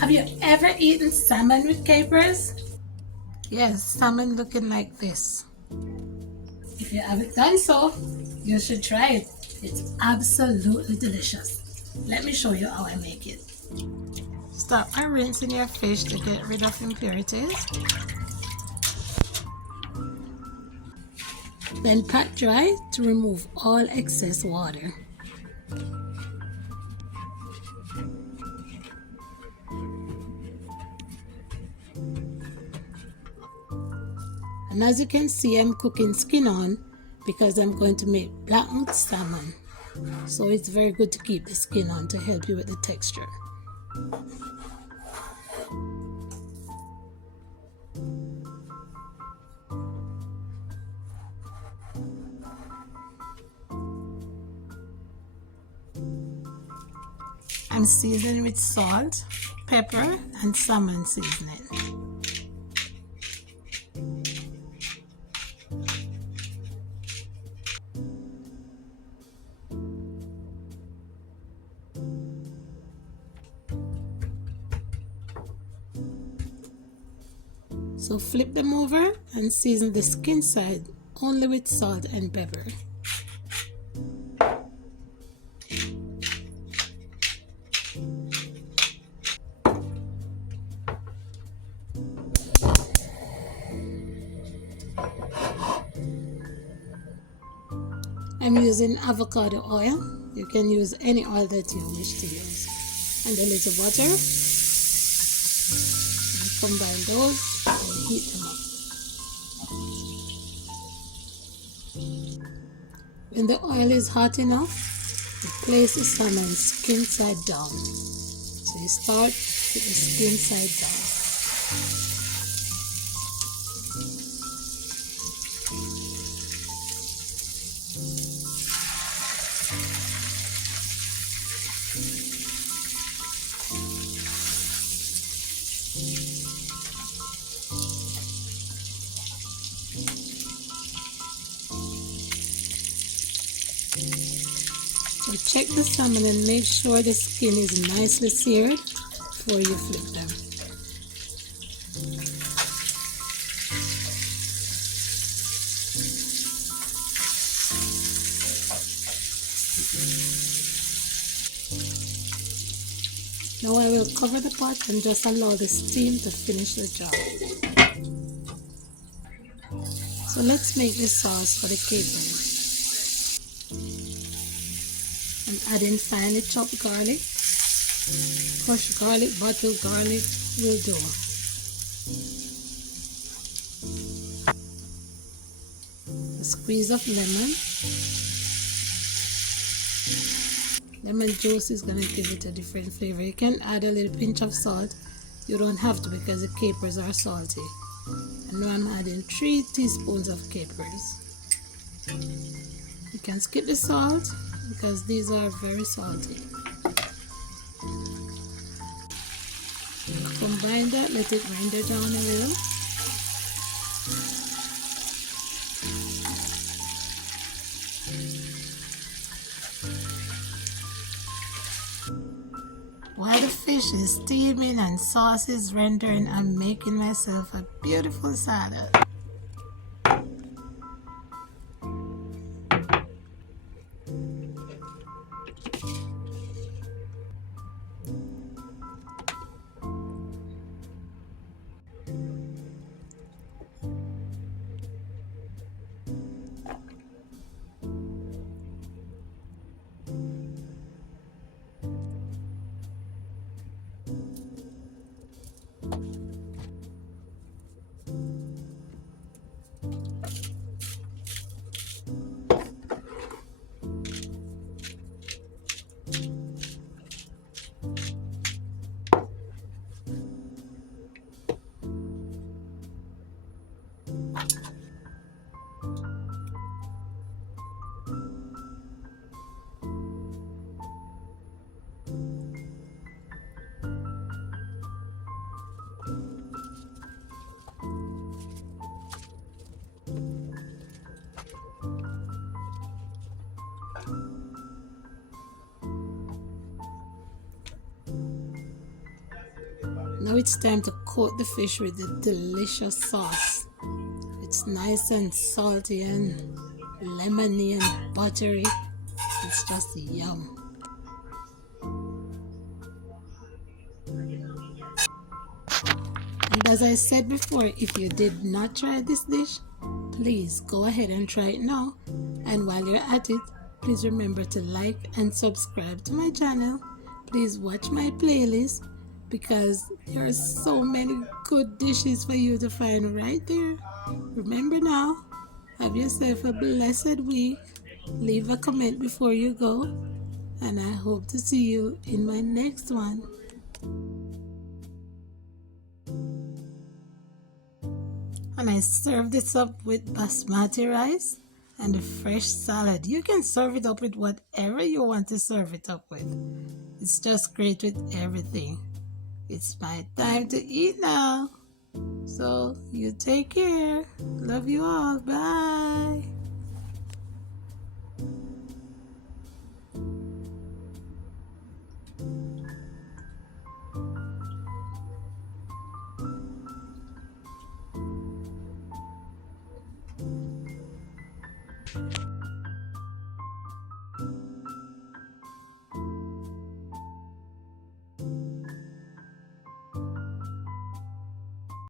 Have you ever eaten salmon with capers? Yes, salmon looking like this. If you haven't done so, you should try it. It's absolutely delicious. Let me show you how I make it. Start by rinsing your fish to get rid of impurities. Then pat dry to remove all excess water. And as you can see, I'm cooking skin on because I'm going to make blackened salmon. So it's very good to keep the skin on to help you with the texture. I'm seasoning with salt, pepper, and salmon seasoning. So flip them over and season the skin side only with salt and pepper. I'm using avocado oil. You can use any oil that you wish to use. And a little butter. And combine those and heat them up. When the oil is hot enough, you place the salmon skin side down. So you start with the skin side down. So check the salmon and make sure the skin is nicely seared before you flip them. Now I will cover the pot and just allow the steam to finish the job. So let's make the sauce for the capers. I'm adding finely chopped garlic. Crushed garlic, bottled garlic will do. A squeeze of lemon. Lemon juice is going to give it a different flavor. You can add a little pinch of salt. You don't have to because the capers are salty. And now I'm adding 3 teaspoons of capers. You can skip the salt because these are very salty. Combine that, let it render down a little. While the fish is steaming and sauce is rendering, I'm making myself a beautiful salad. Now it's time to coat the fish with the delicious sauce. It's nice and salty and lemony and buttery. It's just yum. And as I said before, if you did not try this dish, please go ahead and try it now. And while you're at it, please remember to like and subscribe to my channel. Please watch my playlist because there are so many good dishes for you to find right there. Remember now, have yourself a blessed week. Leave a comment before you go, and I hope to see you in my next one. And I serve this up with basmati rice and a fresh salad. You can serve it up with whatever you want to serve it up with. It's just great with everything. It's my time to eat now. So you take care. Love you all. Bye.